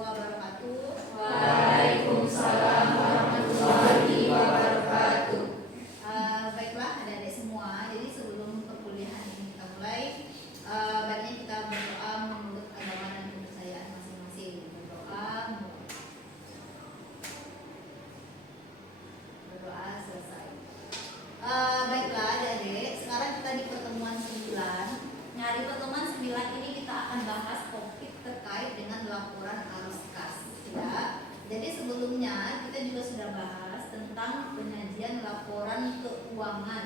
wabarakatuh. Waalaikumsalam warahmatullahi wabarakatuh. Baiklah adik-adik semua, jadi sebelum perkuliahan ini kita mulai, baiknya kita berdoa menurut agama dan kepercayaan masing-masing. Berdoa selesai. Baiklah adik-adik, sekarang kita di pertemuan 9. Nah, di pertemuan 9 ini kita akan bahas topik terkait dengan laporan arus kas, ya. Jadi sebelumnya kita juga sudah bahas tentang penyajian laporan keuangan.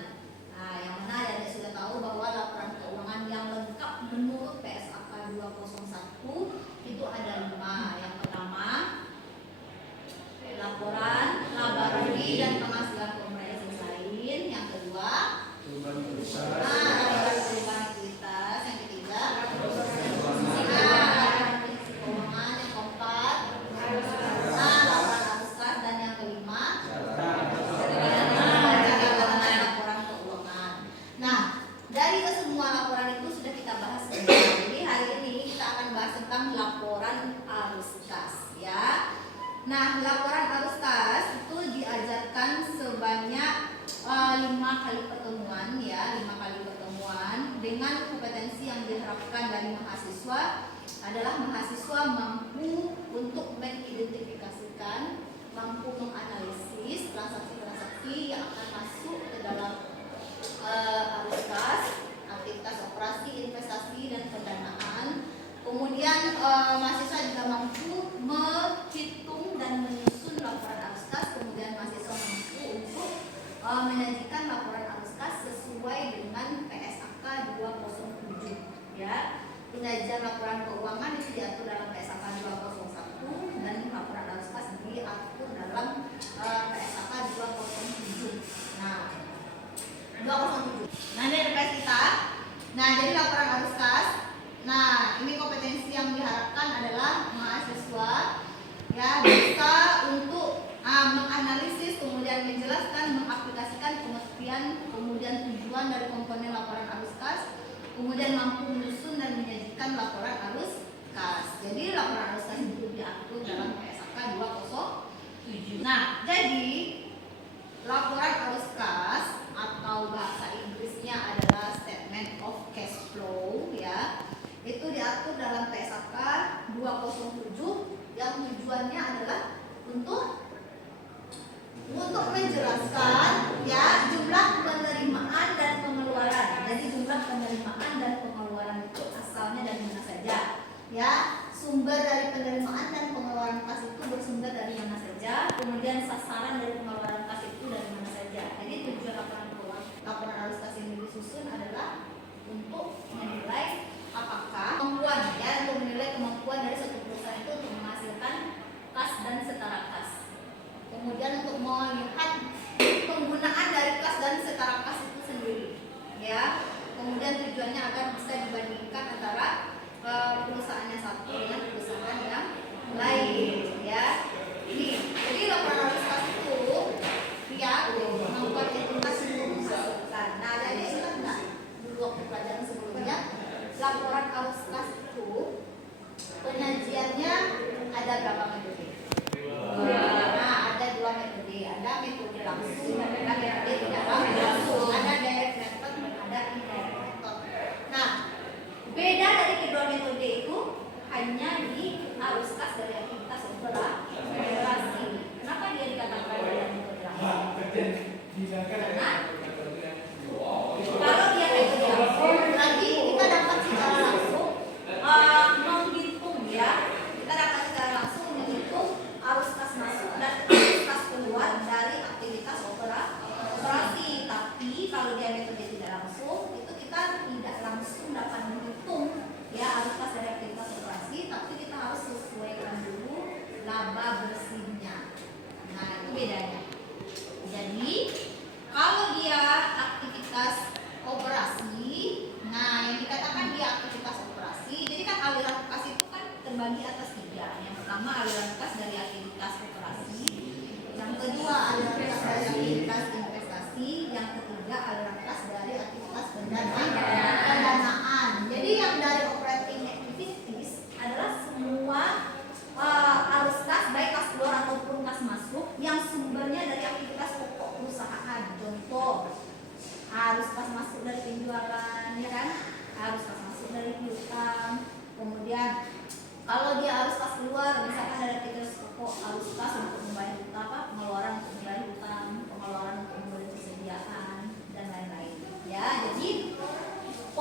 Nah, yang mana adik-adik sudah tahu bahwa laporan keuangan yang lengkap menurut PSAK 201 itu ada 5. Yang pertama, laporan laba rugi dan penghasilan komprehensif lain. Yang kedua, laporan perubahan ekuitas. Yang ketiga, laporan keuangan. Yang keempat, laporan arus kas. Dan yang kelima, laporan keuangan. Nah, dari kesemua laporan itu sudah kita bahas sebelumnya. Jadi hari ini kita akan bahas tentang laporan arus kas, ya. Nah, laporan arus kas itu diajarkan sebanyak 5 kali pertemuan, ya, 5 kali pertemuan. Dengan kompetensi yang diharapkan dari mahasiswa adalah mahasiswa mampu untuk mengidentifikasikan, mampu menganalisis transaksi-transaksi yang akan masuk ke dalam arus kas, aktivitas operasi, investasi, dan pendanaan. Kemudian mahasiswa juga mampu menghitung dan menyusun laporan arus kas. Kemudian mahasiswa mampu untuk menyajikan laporan arus kas sesuai dengan PSAK 207, ya. Penyajian laporan keuangan itu diatur dalam PSAK 201 dan laporan arus kas diatur dalam PSAK 207. Nah, 207. Nah, ini RPS kita. Nah, jadi laporan arus kas. Nah, ini kompetensi yang diharapkan adalah mahasiswa, ya, bisa untuk menganalisis, kemudian menjelaskan, mengaplikasikan pengertian, kemudian tujuan dari komponen laporan arus kas, kemudian mampu menyusun dan menyajikan laporan arus kas. Jadi laporan arus kas itu diatur dalam PSAK 207. Nah, jadi laporan arus kas atau bahasa Inggrisnya adalah statement of cash flow, ya. Itu diatur dalam PSAK 207 yang tujuannya adalah untuk menjelaskan, ya, jumlah penerimaan dan pengeluaran. Jadi jumlah penerimaan dan pengeluaran itu asalnya dari mana saja, ya. Sumber dari penerimaan dan pengeluaran kas itu bersumber dari mana saja. Kemudian sasaran dari pengeluaran kas itu dari mana saja. Jadi tujuan laporan arus kas yang disusun adalah untuk menilai apakah kemampuan, ya, untuk menilai kemampuan dari suatu perusahaan itu untuk menghasilkan kas dan setara kas. Kemudian untuk melihat penggunaan dari kas dan setara kas itu sendiri, ya. Kemudian tujuannya agar bisa dibandingkan antara perusahaan yang satu dengan perusahaan yang lain, ya. Ini jadi laporan arus kas itu, ya, membuat entitas untuk menghasilkan. Nah, dari ingat nggak dulu waktu pelajaran sebelumnya, laporan arus kas itu penyajiannya ada berapa metode? Nah, ada 2 metode. Ada metode langsung dan ada metode tidak langsung. Ada direct method dan ada indirect method. Nah, beda dari kedua metode itu hanya di arus kas dari aktivitas operasi. Kenapa dia dikatakan ada metode langsung? Karena kalau dia metode langsung, nanti kita dapat secara langsung menghitung, ya. Kita dapat secara langsung menghitung arus kas masuk dan arus kas keluar dari aktivitas operasi. Tapi kalau dia metode tidak langsung, itu kita tidak langsung dapat menghitung, ya, arus kas dari aktivitas operasi, tapi kita harus sesuaikan dulu laba bersihnya. Nah, itu bedanya. Jadi kalau dia aktivitas operasi, nah, yang dikatakan dia aktivitas operasi, jadi kan aliran kas itu kan terbagi atas 3. Yang pertama aliran kas dari aktivitas operasi, yang kedua aliran kas dari aktivitas investasi, yang ketiga aliran kas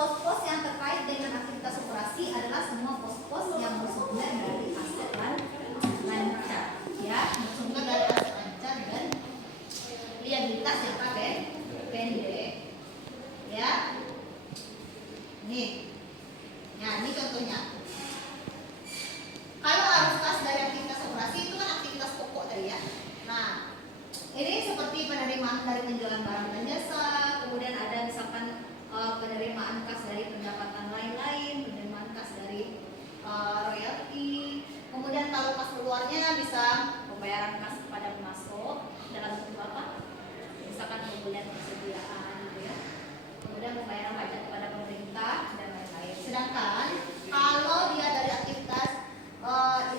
pos-pos yang terkait dengan aktivitas operasi adalah semua pos-pos yang bersumber dari aset lancar, ya, bersumber dari aset lancar dan liabilitas yang pendek, ya. Nih, nah ini contohnya. Kalau arus kas dari aktivitas operasi itu kan aktivitas pokok tadi ya. Nah, ini seperti penerimaan dari penjualan barang dan jasa, kemudian ada misalkan penerimaan kas dari pendapatan lain-lain, penerimaan kas dari royalti. Kemudian kalau kas keluarnya bisa pembayaran kas kepada pemasok dalam bentuk apa? Misalkan pembelian persediaan gitu ya. Kemudian pembayaran pajak kepada pemerintah dan lain-lain. Sedangkan kalau dia dari aktivitas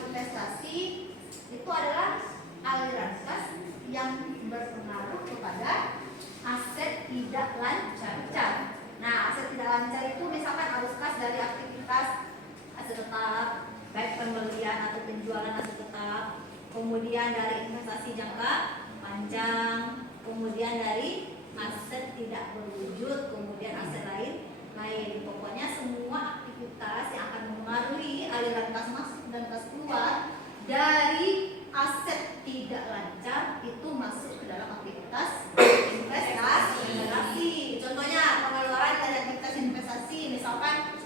investasi itu adalah aliran kas yang berpengaruh kepada aset tidak lancar. Nah, aset tidak lancar itu misalkan arus kas dari aktivitas aset tetap, baik pembelian atau penjualan aset tetap, kemudian dari investasi jangka panjang, kemudian dari aset tidak berwujud, kemudian aset lain. Pokoknya semua aktivitas yang akan mempengaruhi aliran kas masuk dan kas keluar dari aset tidak lancar itu masuk ke dalam aktivitas investasi. Contohnya pengeluaran dari aktivitas investasi, misalkan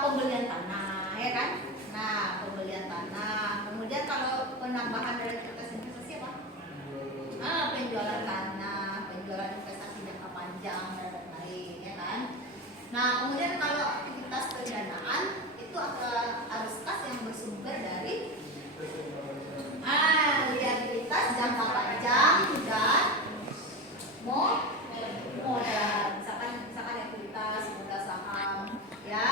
pembelian tanah, ya kan? Nah, pembelian tanah. Kemudian kalau penambahan dari aktivitas investasi apa? Penjualan tanah, penjualan investasi jangka panjang dan lain-lain, ya kan? Nah, kemudian kalau aktivitas pendanaan itu arus kas yang bersumber dari liabilitas jangka panjang dan modal. Misalkan aktivitas modal saham, ya.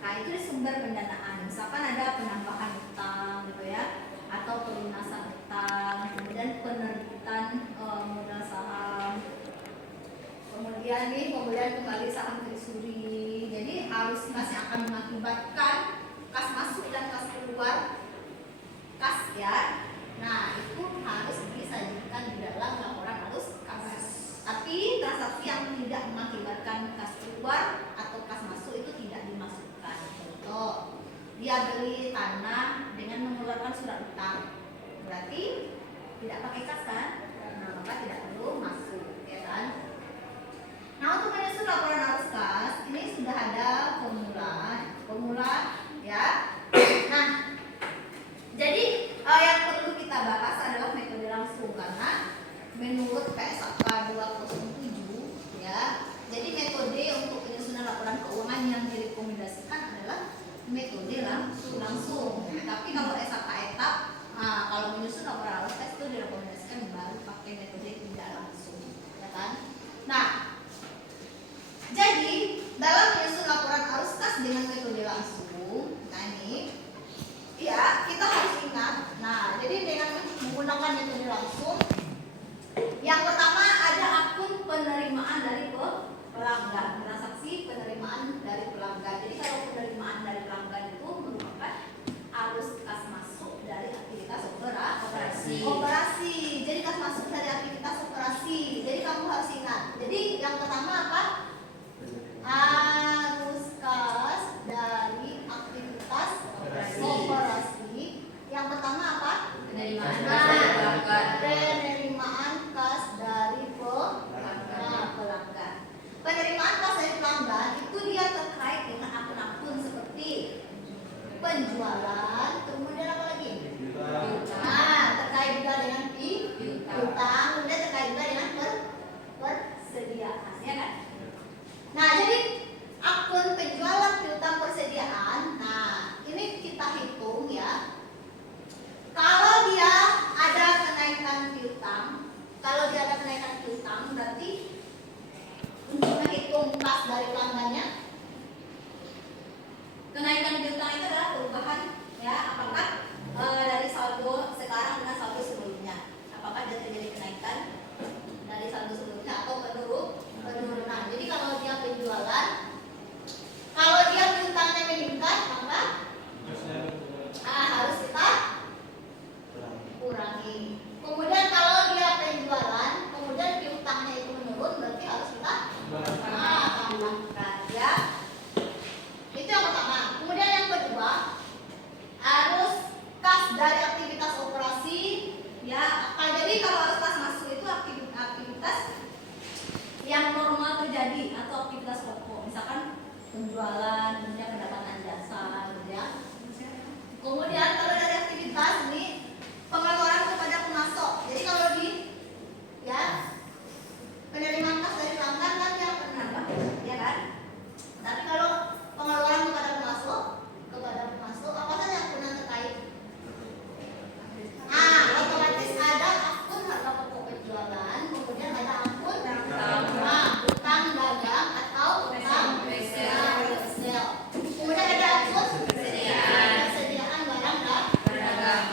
Nah, itu sumber pendanaan. Misalkan ada penambahan utang gitu ya, atau pelunasan utang, kemudian penerbitan modal saham. Kemudian pembelian kembali saham treasury. Jadi arus kas yang akan mengakibatkan kas masuk dan kas keluar kas, ya. Nah, itu harus disajikan di dalam laporan arus kas. Tapi transaksi yang tidak mengakibatkan kas keluar atau kas masuk itu tidak dimasukkan. Contoh, dia beli tanah dengan mengeluarkan surat utang, berarti tidak pakai kas kan? Nah, maka tidak perlu masuk, ya kan? Nah, untuk menyusun laporan arus kas ini sudah ada formula, ya. Nah, jadi yang perlu kita bahas adalah metode langsung karena menurut PSAK 207, ya. Jadi metode untuk penyusunan laporan keuangan yang direkomendasikan adalah metode langsung. Tapi kalau SAK etap, kalau menyusun laporan arus kas itu direkomendasikan baru pakai metode tidak langsung, ya kan? Nah, jadi dalam menyusun laporan arus kas dengan metode langsung, nah ini, ya kita harus ingat. Nah, jadi dengan menggunakan metode langsung, yang pertama ada akun penerimaan dari pelanggan, transaksi penerimaan dari pelanggan. Jadi kalau penerimaan dari pelanggan itu merupakan arus kas masuk dari aktivitas operasi. Jadi kas masuk dari aktivitas operasi. Jadi kamu harus ingat. Jadi yang pertama apa? Arus kas dari aktivitas operasi. Yang pertama apa? Penerimaan kas dari pelanggan. Penerimaan kas dari pelanggan itu dia terkait dengan akun-akun seperti penjualan, kemudian apa lagi? Terkait juga dengan piutang, kemudian terkait juga dengan persediaan, ya kan? Nah, jadi akun penjualan, piutang, persediaan. Nah, ini kita hitung ya. Kalau dia ada kenaikan piutang, berarti untuk menghitung kas dari pelanggannya, kenaikan piutang itu adalah perubahan, ya. Apakah dari saldo sekarang dengan saldo sebelumnya? Apakah dia terjadi kenaikan dari saldo sebelumnya atau penurunan? Jadi kalau dia penjualan, kalau dia piutangnya meningkat, maka harus kita kurangi. Kemudian kalau dia penjualan, kemudian piutangnya itu menurun, berarti harus kita tambahkan, ya. jadi atau aktivitas pokok, misalkan penjualan, kemudian pendapatan jasa, gitu ya. Kemudian kalau dari aktivitas ini pengeluaran kepada pemasok. Jadi kalau di ya penerimaan kas dari pelanggan kan yang menambah, ya kan? Tapi kalau pengeluaran kepada pemasok apa saja akuntan terkait? Otomatis ada akun harga pokok penjualan, kemudian ada akun utang dagang atau utang wholesale. Kemudian ada akun persediaan barang dan dagang.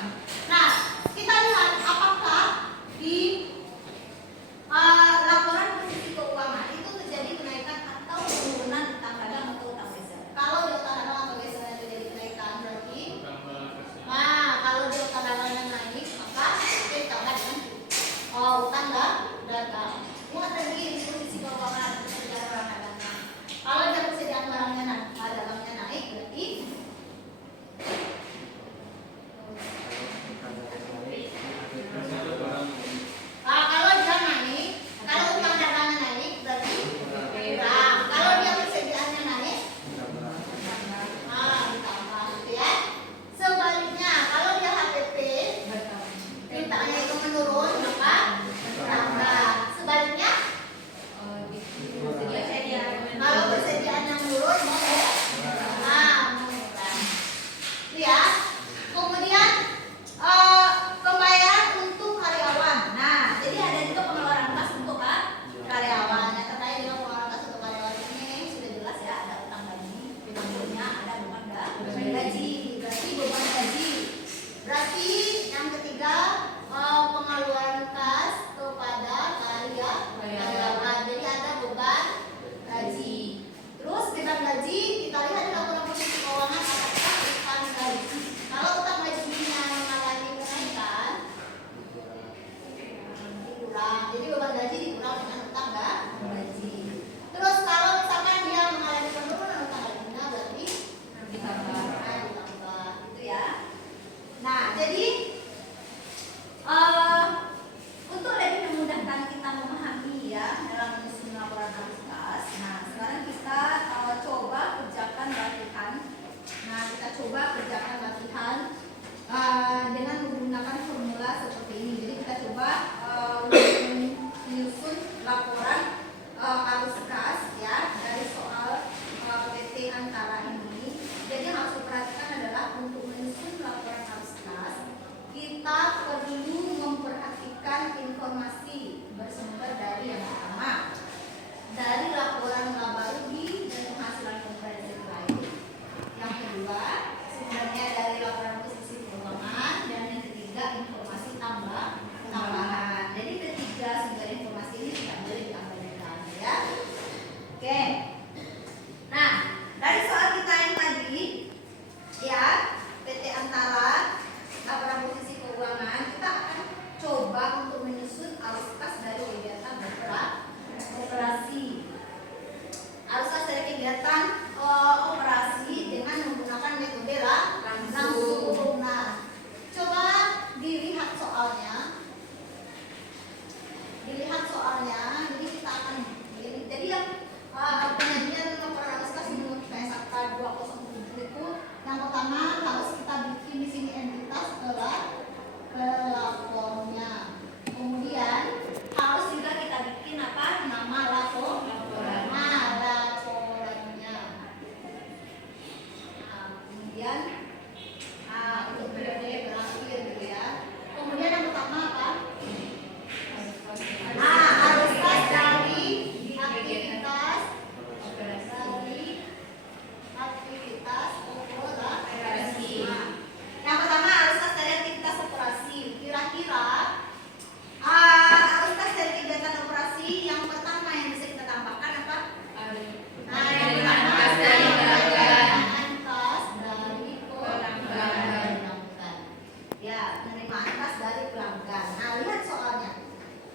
Nah, kita lihat apakah di laporan posisi keuangan itu terjadi kenaikan atau penurunan utang dagang atau utang wholesale. Kalau di utang dagang atau wholesale terjadi kenaikan berarti kalau di utang dagangnya naik maka itu ditambah dengan utang dagang. Muat lagi di posisi keuangan persediaan barang dan dagang. Kalau dia persediaan dagangnya naik berarti kalau dia naik, kalau utang dagangnya naik berarti kurang. Kalau dia persediaannya naik ditambah gitu ya. Sebaliknya kalau dia HPP utangnya itu menurun maka bertambah. Sebaliknya kalau persediaannya menurun mengurang. Itu ya. Kemudian pembayaran untuk karyawan. Nah, jadi ada juga pengeluaran kas untuk karyawan. Yang terkait dengan pengeluaran kas untuk karyawan ini sudah jelas ya, ada utang gaji, pinjamannya, ada beban gaji. Berarti beban gaji. Berarti yang ketiga pengeluaran kas kepada karyawan. Jadi ada beban gaji. Terus beban gaji kita lihat di laporan posisi keuangan apakah utang gaji. Kalau utang gajinya mengalami kenaikan dikurang. Jadi beban gaji dikurang dengan utang gaji. Terus kalau misalkan dia mengalami penurunan utang gajinya berarti ditambah. Gitu ya. Nah, jadi untuk lebih memudahkan kita memahami ya dalam menyusun laporan arus kas. Nah, sekarang kita coba kerjakan latihan. Dengan menggunakan formula seperti ini. Jadi kita coba menyusun laporan arus kas ya dari soal PT Antara ini. Jadi yang harus diperhatikan adalah untuk menyusun laporan arus kas kita perlu memperhatikan informasi bersumber dari yang pertama dari laporan laba rugi dan penghasilan komprehensif lain. Yang kedua sebenarnya dari laporan posisi keuangan, dan yang ketiga informasi tambahan. Jadi ketiga sumber informasi ini tidak boleh diabaikan ya. Oke. Nah, dari soal kita yang tadi ya PT Antara laporan posisi keuangan, kita akan coba untuk menyusun arus kas dari kegiatan operasi. Arus kas dari kegiatan operasi dengan menggunakan metode langsung. Nah, coba dilihat soalnya. Jadi kita akan jadi yang penyajian laporan arus kas menurut PSAK 207 itu yang pertama harus kita bikin di sini entitas pelapornya. Kemudian harus juga kita bikin nama laporannya. Kemudian untuk periode berakhir gitu ya. Kemudian yang pertama apa? Arus kas dari aktivitas operasi. Yang pertama arus kas dari aktivitas operasi. Kira-kira arus kas dari kegiatan operasi yang pertama yang bisa kita tambahkan apa? Penerimaan kas dari pelanggan. Nah, lihat soalnya.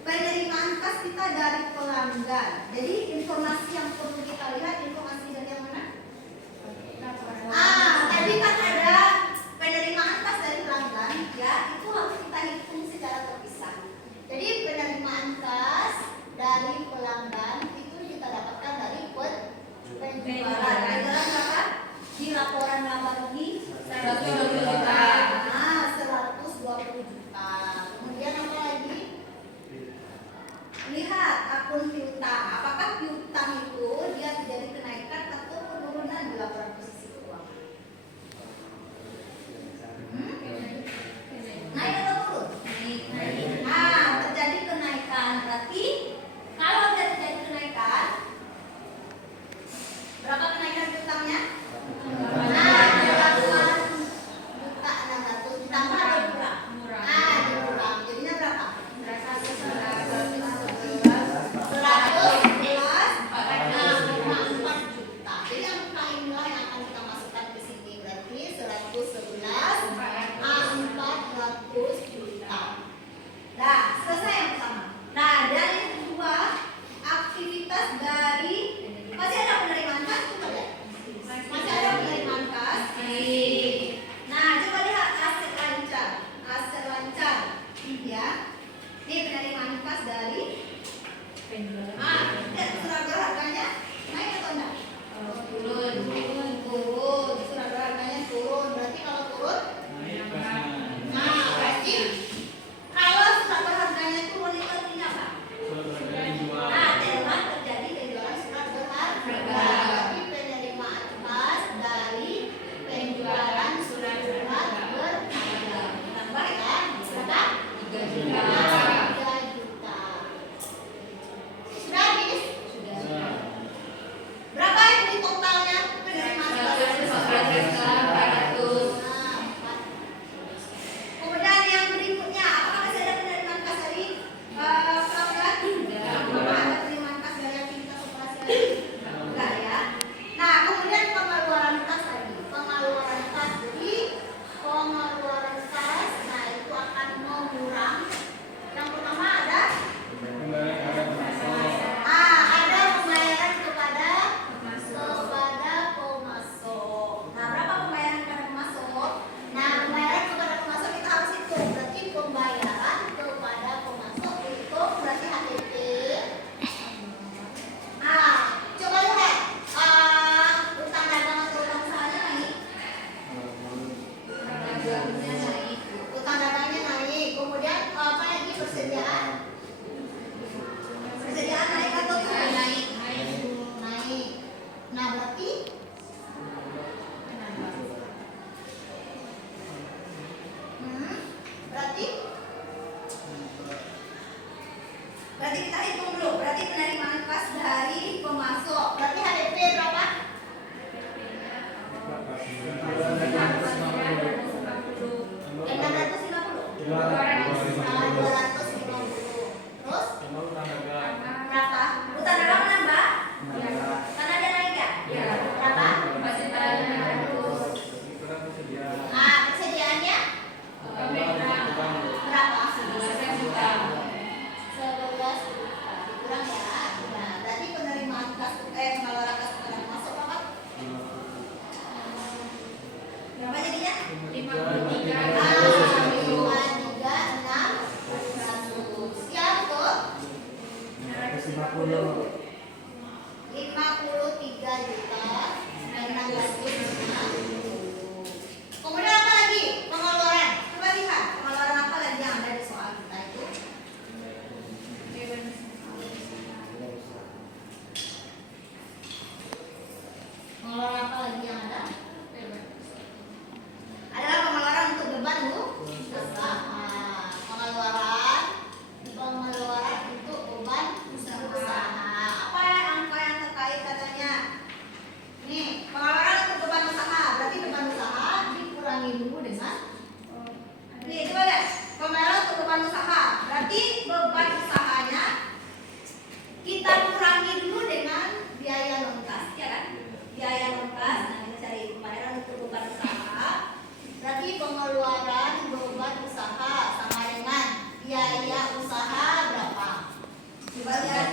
Penerimaan kas kita dari pelanggan. Jadi informasi yang perlu kita lihat informasi dari yang mana? Tadi kan ada penerimaan kas dari pelanggan, ya itu harus kita hitung secara terpisah. Jadi penerimaan kas dari pelanggan itu kita dapatkan lihat akun piutang. Apakah piutang itu dia terjadi kenaikan atau penurunan di laporan posisi keuangan? Naik atau turun? Naik. Nah, terjadi kenaikan. Berarti kalau dia terjadi kenaikan, berapa kenaikan piutangnya? Nah, 8.600.000 ditambah atau dikurang? Nah, dikurang. Jadinya berapa? 111,4 juta. Jadi angka inilah yang akan kita masukkan ke sini. Berarti 111,4 juta. Nah, selesai yang pertama. Nah, dan yang kedua, aktivitas dari masih ada penerimaan kas, coba lihat. Masih ada penerimaan kas. Nah, coba lihat aset lancar. Aset lancar. Ya. Ini penerimaan kas dari lihat surat berharganya naik atau enggak? Turun. Surat berharganya turun. Berarti kalau turun, nah, berarti kalau surat berharganya turun itu artinya apa? Nah, telah terjadi penjualan surat berharga. Berarti penerimaan kas dari penjualan surat berharga. Tambah ya, berapa? 3 juta. Sudah habis? Berapa ini totalnya penerimaan kas? Kemudian yang berikutnya, apakah masih ada penerimaan kas dari pelanggan? Apakah ada penerimaan kas dari aktivitas operasi lagi? Enggak ya. Nah, kemudian pengeluaran kas lagi. Pengeluaran kas. Jadi pengeluaran kas, nah itu akan mengurang. Yang pertama ada ada pembayaran kepada pemasok. Nah, berapa pembayaran kepada pemasok? Nah, pembayaran kepada pemasok kita harus hitung. Berarti pembayaran kepada pemasok itu berarti HTP. Nah, coba lihat. Utang dagang atau utang usahanya naik. Utang dagangnya naik. Kemudian apa lagi persediaan? Persediaan naik atau turun? Naik. Nah, berarti berarti kita hitung dulu. Berarti penerimaan kas dari pemasok. Berarti HDP berapa? 650. 250. Terus berapa? Utang dagang menambah? Karena dia naik ya? Berapa? Nah, persediaannya berapa? 11 juta. Dikurang ya. Nah, berarti penerimaan kas pengeluaran kas kepada pemasok berapa? Berapa jadinya? 53.600. Siap tuh? 53.600. Kemudian apa lagi? Pengeluaran. Coba lihat pengeluaran apa lagi yang ada di soal kita itu. Pengeluaran apa lagi yang ada? Adalah pengeluaran untuk beban usaha. Pengeluaran untuk beban usaha. Apa angka yang terkait katanya? Nih, pengeluaran untuk beban usaha. Berarti beban usaha dikurangi dulu dengan nih, coba lihat. Pengeluaran untuk beban usaha. Berarti beban usahanya kita kurangi dulu dengan biaya lontas, ya kan? Biaya lontas. Nah, kita cari pengeluaran untuk beban usaha. Berarti pengeluaran beban usaha sama dengan biaya usaha berapa? Coba lihat.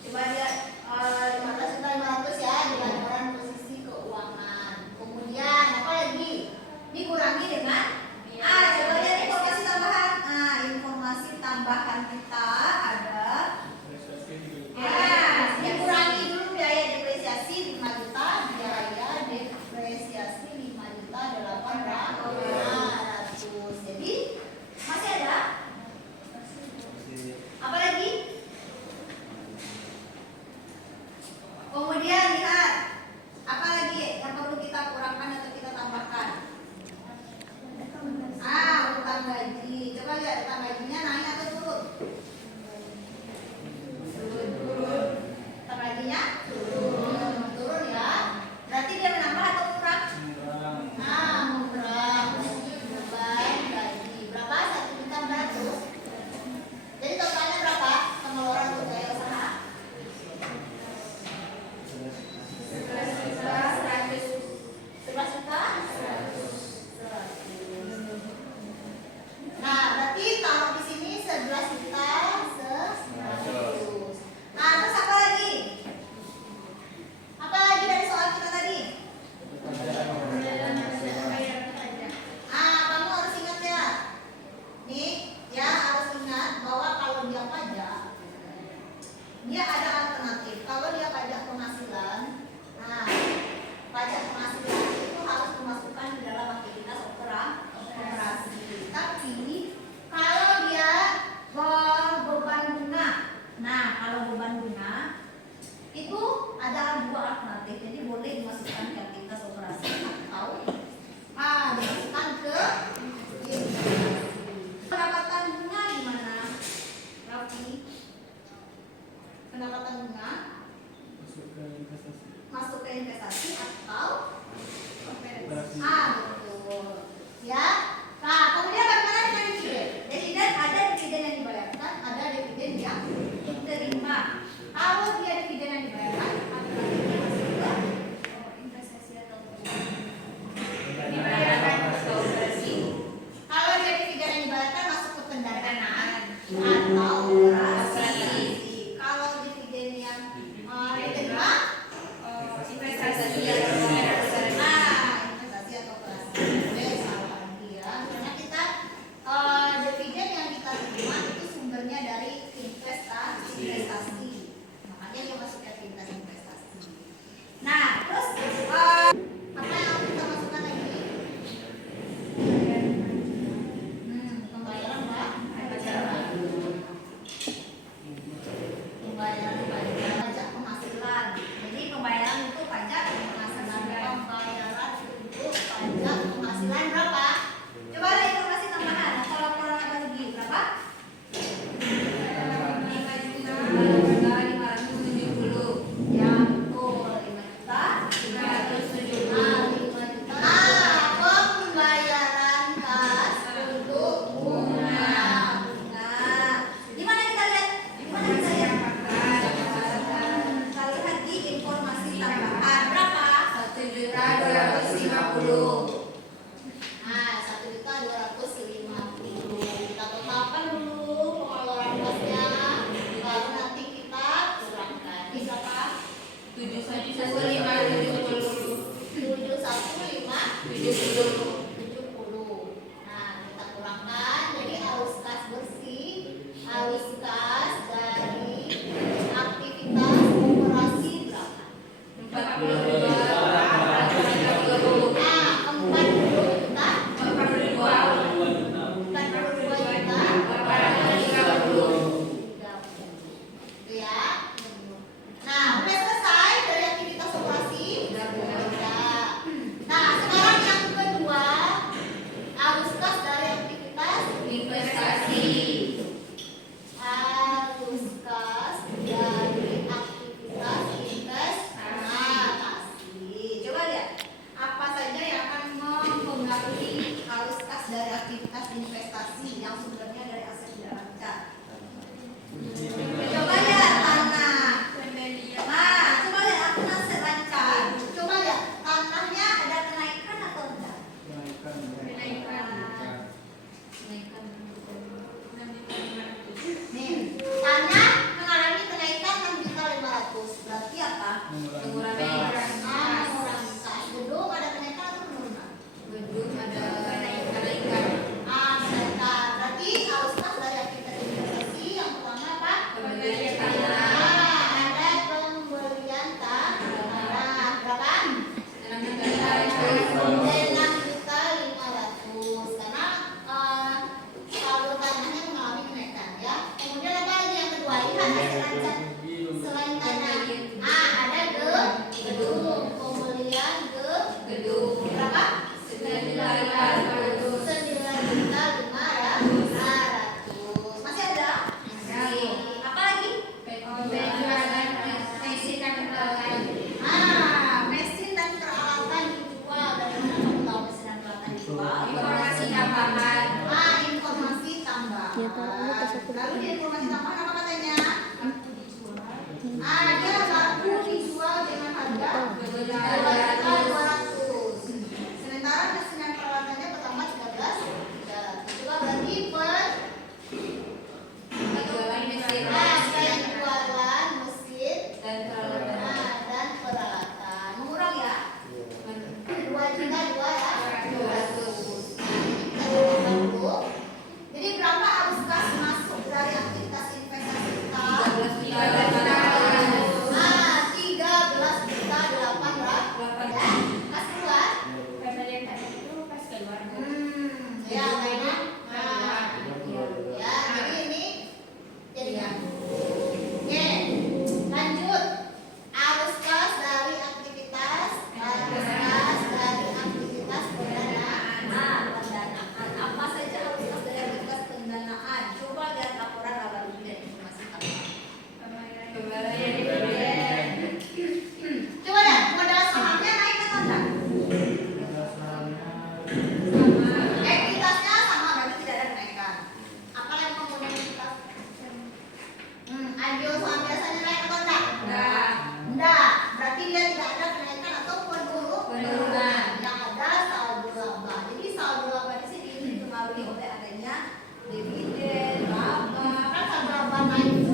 Coba lihat 15.500 ya di laporan posisi keuangan. Kemudian apa lagi? Dikurangi dengan coba lihat informasi tambahan. Informasi tambahan kita ada dikurangi dulu biaya depresiasi 5 juta, biaya depresiasi 5.800.000. Jadi masih ada dia ada alternatif. Kalau dia pajak penghasilan, nah pajak penghasilan itu harus dimasukkan di dalam aktivitas operasi. Tapi kalau dia beban bunga, nah kalau beban bunga itu ada dua alternatif. Jadi boleh dimasukkan ke aktivitas operasi atau dimasukkan ke pendapatan bunga. Gimana, Raffi? Pendapatan bunga masuk ke investasi atau betul ya. Nah kemudian bagaimana dengan dividen? Dividen ada dividen yang dibayarkan, ada dividen yang diterima. Kalau dia dividen yang dibayarkan, alternatifnya masuk ke investasi atau dibayarkan ke operasi. kalau dia dividen yang dibayarkan masuk ke pendanaan atau operasi. Kalau dividen yang diterima Investasi atau investasi atau operasi. Boleh salah lagi ya. Karena kita dividen yang kita terima itu sumbernya dari investasi. Makanya dia masuk ke aktivitas investasi. Nah, terus apa yang kita masukkan lagi? Pembayaran pajak penghasilan. Jadi pembayaran untuk pajak penghasilan. Pembayaran untuk pajak penghasilan berapa? Coba ada informasi tambahan atau laporan apa lagi berapa? 5.570. Ya betul, 5.570. 5 juta. Pembayaran kas untuk bunga. Di mana kita lihat? Kita lihat di informasi tambahan berapa? 1.250. Nah, 1.250. Kita tetapkan dulu pengeluaran kasnya, baru nanti kita kurangkan. Ini berapa? 7.150. Nah, kita kurangkan. Jadi arus kas bersih, arus kas dari aktivitas operasi berapa? 42. Nah, 40 juta. 42. 42 juta. 30. Itu ya. Nah, udah selesai dari aktivitas operasi. Udah. Nah, sekarang yang kedua, arus kas dari aktivitas Investasi. arus kas dari aktivitas investasi. Coba lihat apa saja yang akan mempengaruhi arus kas dari aktivitas investasi yang sumbernya dari aset tidak lancar. Coba lihat tanah. Nah, coba lihat akun aset lancar. Coba lihat tanahnya ada kenaikan atau enggak? Nih, tanah mengalami kenaikan 6.500.000. Berarti apa? Mengurangi Mengurangi kas. Gedung ada kenaikan atau penurunan? gedung ada kenaikan. Kenaikan. Berarti arus kas dari aktivitas investasi yang pertama apa? Pembelian tanah. Ada pembelian tanah. Berapa? 6.500. 6.500.000. Karena saldo tanahnya mengalami kenaikan ya. Kemudian apa lagi yang kedua? Lihat aset lancar selain tanah. Ada gedung. Pembelian Gedung. berapa? 9.500. 9.500. Masih ada? Masih. Apa lagi? Mesin dan peralatan dijual. Dari mana kamu tahu mesin dan peralatan dijual? Informasi tambahan. Informasi tambahan. Lalu di informasi tambahan apa katanya? Dia laku dijual dengan harga 2.200. Sementara mesin dan peralatannya pertama 13. Coba berarti Penjualan mesin penjualan mesin dan peralatan. dan peralatan. Murah ya? 2 juta 200. Jadi berapa arus kas masuk dari aktivitas investasi 5